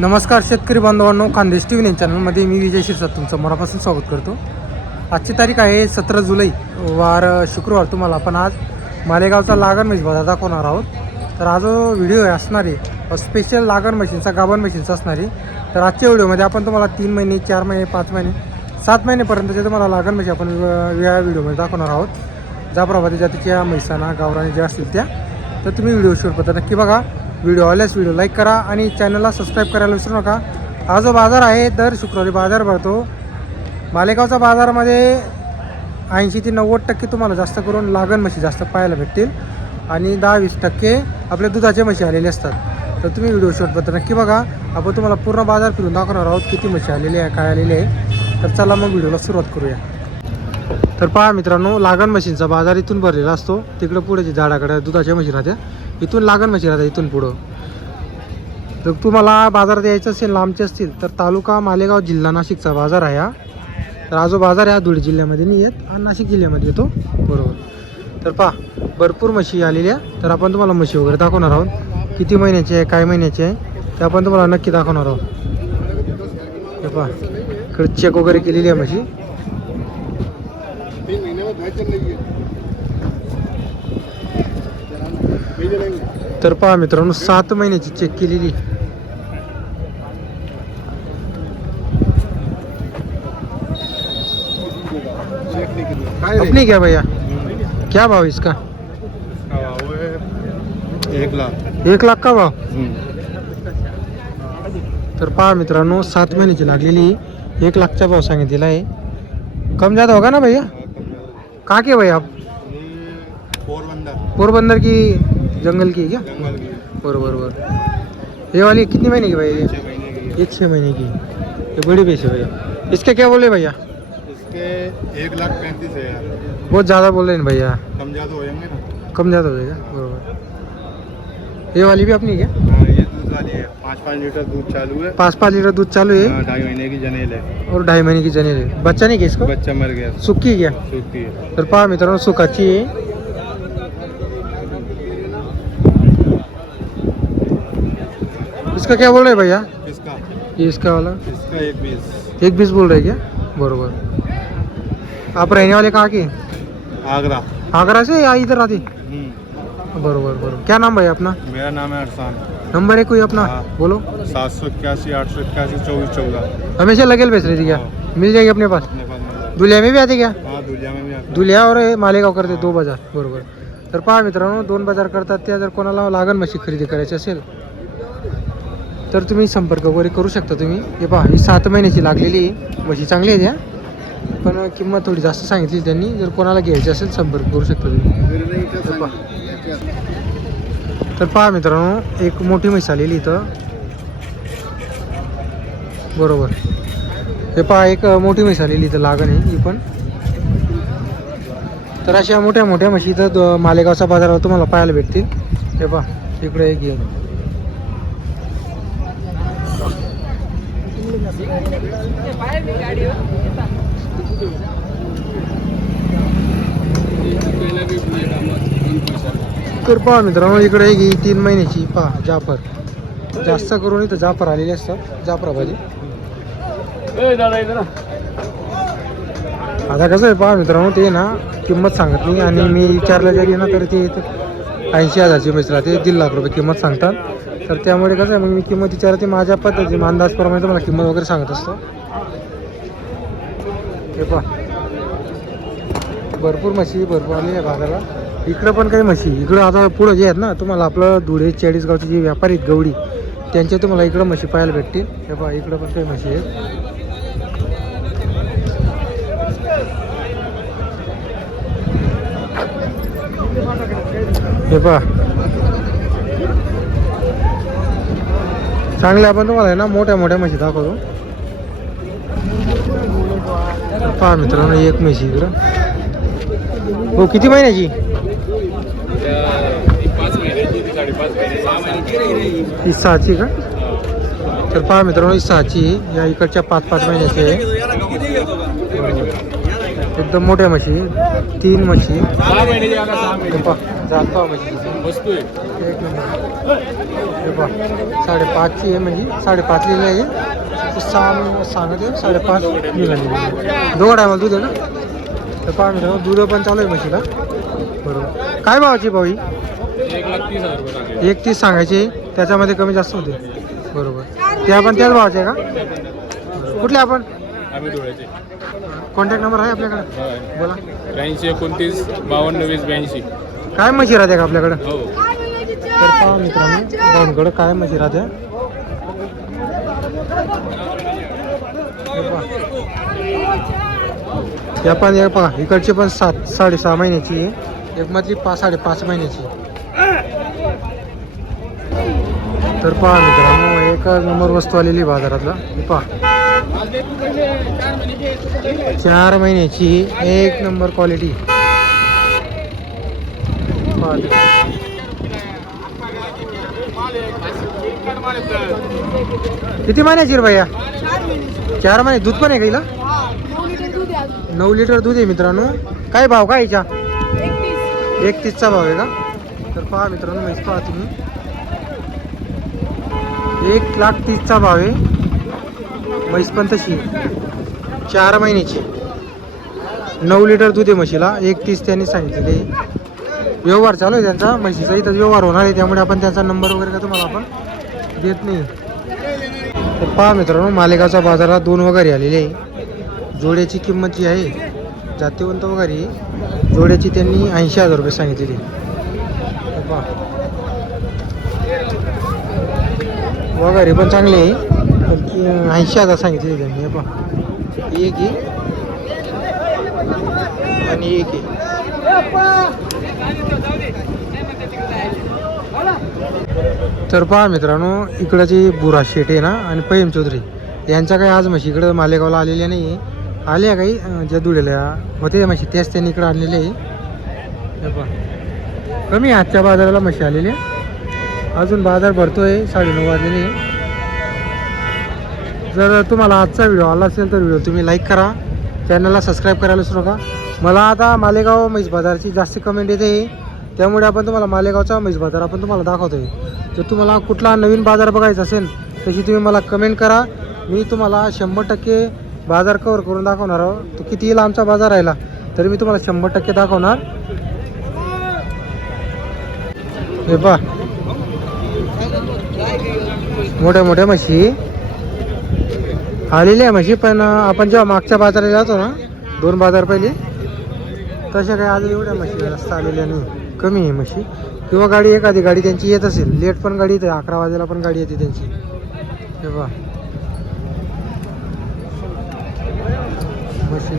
नमस्कार शेतकरी बांधवांनो, खानदेश टी व्ही चॅनलमध्ये मी विजय शिरसाट तुमचं मनापासून स्वागत करतो. आजची तारीख आहे 17 जुलै वार शुक्रवार. तुम्हाला आपण आज मालेगावचा लागण म्हैस बाजार दाखवणार आहोत. तर हा जो व्हिडिओ आहे असणार आहे स्पेशल लागण म्हशींचा, गाभण म्हशींचा असणार आहे. तर आजच्या व्हिडिओमध्ये आपण तुम्हाला 3 महिने, 4 महिने, 5 महिने, 7 महिनेपर्यंतचे तुम्हाला लागण म्हशी आपण या व्हिडिओमध्ये दाखवणार आहोत. जाफराबादी जातीच्या म्हैसांना, गावरानी ज्या असतील त्या. तर तुम्ही व्हिडिओ शेवटपर्यंत नक्की बघा. व्हिडिओ आल्यास व्हिडिओ लाईक करा आणि चॅनलला सबस्क्राईब करायला विसरू नका. हा जो बाजार आहे दर शुक्रवारी बाजार भरतो. मालेगावचा बाजारामध्ये 80 ते 90% तुम्हाला जास्त करून लागण म्हशी जास्त पाहायला भेटतील आणि 10-20% आपल्या दुधाचे म्हशी आलेले असतात. तर तुम्ही व्हिडिओ शेवटपर्यंत नक्की बघा. आपण तुम्हाला पूर्ण बाजार फिरून दाखवणार आहोत, किती म्हशी आलेली आहे, काय आलेले आहे. तर चला मग व्हिडिओला सुरुवात करूया. तर पहा मित्रांनो, लागण म्हशींचा बाजार इथून भरलेला असतो. तिकडं पुढे जे झाडाकडे दुधाच्या म्हशी राहत्या, इथून लागण म्हशी राहत्या इथून पुढं. जर तुम्हाला बाजारात यायचं असेल, लांबचे असतील, तर तालुका मालेगाव, जिल्हा नाशिकचा बाजार आहे हा. तर हा जो बाजार आहे हा धुळे जिल्ह्यामध्ये नाही येत, हा नाशिक जिल्ह्यामध्ये येतो बरोबर. तर पहा भरपूर म्हशी आलेल्या. तर आपण तुम्हाला म्हशी वगैरे दाखवणार आहोत, किती महिन्याची आहे, काय महिन्याची आहे, ते आपण तुम्हाला नक्की दाखवणार आहोत. हे पहा इकडे चेक वगैरे केलेली आहे म्हशी. तर पहा मित्रांनो, 7 महिन्याची चेक केलेली. अपनी क्या भैया, क्या भाव इसका? 1 लाख. 1 लाख का भाव. तर पहा मित्रांनो, 7 महिन्याची लागलेली 1 लाखचा भाव सांगितलेला आहे. कम ज़्यादा होगा ना भैया? कहाँ के भैया आप? पोरबंदर की जंगल की क्या? बरोबर बरोबर. ये वाली कितनी महीने की भैया? ये 6 महीने की. ये बड़ी भैंस है भैया. इसके क्या बोले भैया? इसके 1,35,000 है यार. बहुत ज़्यादा बोल रहे हैं भैया. कम ज़्यादा हो जाएंगे ना. कम ज़्यादा हो जाएगा बरोबर. ये वाली भी अपनी क्या? हाँ, ये दूध वाली है. 5-5 लीटर दूध चालू है. 5-5 लीटर दूध चालू है. 2.5 महीने की जनेल है. और 2.5 महीने की जनेल है. बच्चा नहीं क्या इसको? बच्चा मर गया. सुक्की क्या? सूखती है. तर पहा मित्रांनो, सुकाची आहे. इसका क्या बोल रहे हैं भैया? इसका ये इसका वाला इसका 1,20. 1,20 बोल रहे हैं क्या? बरोबर. आप रहने वाले कहाँ के? आगरा. आगरा से या इधर आते? बरोबर बरोबर. क्या नाम भैया अपना? मेरा नाम है अरसान. नंबर है कोई अपना? हाँ. बोलो. 781 881 2414. हमेशा लगेल बेच रही थी क्या? हाँ. मिल जाएगी अपने पास. अपने पास मिल दुलिया में भी आते क्या? जाए. हाँ, दुलिया में भी आता है. दुलिया और मालेगाव करते 2 बाजार बरोबर. तर पहा मित्रांनो, 2 बाजार करतात. त्या जर कोणाला लागण म्हशी खरेदी करायची असेल तर तुम्ही संपर्क वगैरे करू शकता तुम्ही. हे पहा ही 7 महिन्याची लागलेली म्हशी चांगली आहे त्या, पण किंमत थोडी जास्त सांगितली त्यांनी. जर कोणाला घ्यायची असेल संपर्क करू शकता तुम्ही. तर पहा मित्रांनो, एक मोठी म्हैस आलेली इथं बरोबर. हे पहा एक मोठी म्हैस आलेली इथं लागण आहे ही पण. तर अशा मोठ्या मोठ्या म्हशी इथं मालेगावच्या बाजारावर तुम्हाला पाहायला भेटतील. हे पहा इकडे एक घेऊन. तर पहा मित्रांनो, इकडे ही 3 महिन्याची पहा जाफर. जास्त करून इथं जाफर आलेले असतात, जाफराबादी. आता कसं आहे पहा मित्रांनो, ते ना किंमत सांगत नाही आणि मी विचारलं जरी ना तर ते 80,000ची म्हैस राहते, 1.5 लाख रुपये किंमत सांगतात. तर त्यामुळे कसं आहे, मग मी किंमत विचारते माझ्या पद्धतीने अंदाजप्रमाणे तुम्हाला किंमत वगैरे सांगत असतो. हे पहा भरपूर म्हशी भरपूर आली आहे बाजाराला. इकडं पण काही म्हशी, इकडं आता पुढं जे आहेत ना तुम्हाला आपलं धुळे चाळीसगावचे जे व्यापारी आहेत गवडी, त्यांचे तुम्हाला इकडं म्हशी पाहायला भेटतील. हे पहा इकडं पण काही म्हशी आहेत. हे पहा चांगले. आपण तुम्हाला आहे ना मोठ्या मोठ्या म्हशी दाखवतो. पहा मित्रांनो, एक म्हशी इकडं. हो किती महिन्याची? 5 महिन्याची. 5.5 महिन्याची. ही 6ची का? तर पहा मित्रांनो, ही 6ची. या इकडच्या 5-5 महिन्याची आहे. एकदम मोठ्या म्हशी, 3 म्हशी. 6 महिन्याची काका, 6 हे महिने पहा जात पहा म्हशी वस्तू आहे. एक नंबर. हे पहा 5.5ची आहे म्हणजे 5.5 लिहिलं आहे. 6 सांगत आहे 5.5 निघाली. 2 टायमाला दूध आहे ना. तर पहा मित्रांनो दूध पण चालू आहे म्हशीला. बरोबर. काय भावाची भाऊ ही? 1,30,000 रुपये सांगितले. 1,30 सांगायची, त्याच्यामध्ये कमी जास्त होते. बरोबर. ते आपण त्याच भावाचे आहे का? कुठले आपण? आम्ही डोळ्याचे. कॉन्टॅक्ट नंबर आहे आपल्याकडे? बोला. 83 29 52 20 82. काय म्हशी राहते का आपल्याकडं? हो. तर पहा मित्रांनो भाऊंकडं काय म्हशी राहते. हे पहा. या पण हे पहा इकडची पण 7-6.5 महिन्याची आहे. एक मधली 5-5.5 महिन्याची. तर पहा मित्रांनो एक नंबर वस्तू आलेली बाजारातला. हे पहा 4 महिन्याची एक नंबर क्वालिटी. किती महिन्याची रे भैया? 4 महिने. दूध पण आहे का हिला? 9 लिटर दूध आहे मित्रांनो. काय भाव काय हिच्या? 31चा भाव आहे का? तर पहा मित्रांनो म्हैस पहा तुम्ही 1,30,000चा भाव आहे. म्हैस पण तशी 4 महिन्याची 9 लिटर दूध आहे म्हशीला. 1,30 त्यांनी सांगितलेले. व्यवहार चालू आहे त्यांचा म्हशीचा. इथं व्यवहार होणार आहे त्यामुळे आपण त्यांचा नंबर वगैरे का तुम्हाला आपण देत नाही. तर पहा मित्रांनो मालेगावच्या बाजारात 2 वगैरे आलेले आहे. जोड्याची किंमत जी आहे जातीवंत वगैरे जोड्याची त्यांनी 80,000 रुपये सांगितलेली. पहा वगैरे पण चांगले आहे पण 80,000 सांगितले त्यांनी. हे पहा एक आहे आणि एक आहे. तर पहा मित्रांनो इकडं जी बुरा शेट आहे ना आणि पयम चौधरी यांच्या काही आज म्हशी इकडं मालेगावला आलेल्या नाही आहे. आल्या काही ज्या दुडेल्या होते म्हशी त्याच त्यांनी इकडं आणलेले आहे. हे पहा कमी आजच्या बाजाराला म्हशी आलेल्या. अजून बाजार भरतोय 9:30 वाजलेले. जर तुम्हाला आजचा व्हिडिओ आला असेल तर व्हिडिओ तुम्ही लाईक करा, चॅनलला सबस्क्राईब करायला विसरू नका. मला आता मालेगाव म्हैस बाजाराची जास्त कमेंट येते त्यामुळे आपण तुम्हाला मालेगावचा म्हैस बाजार आपण तुम्हाला दाखवतोय. जर तुम्हाला कुठला नवीन बाजार बघायचा असेल तशी तुम्ही मला कमेंट करा. मी तुम्हाला 100% बाजार कवर करून दाखवणार आहोत. तो कितीही लांबचा बाजार राहिला तरी मी तुम्हाला 100% दाखवणार. हे पहा मोठ्या मोठ्या म्हशी आलेल्या आहे म्हशी. पण आपण जेव्हा मागच्या बाजारात जातो ना 2 बाजार पहिले तशा काही आज एवढ्या म्हशी जास्त आलेल्या नाही. कमी आहे म्हशी. किंवा गाडी एखादी गाडी त्यांची येत असेल लेट पण गाडी येते 11 वाजेला पण गाडी येते त्यांची. हे पहा म्हशी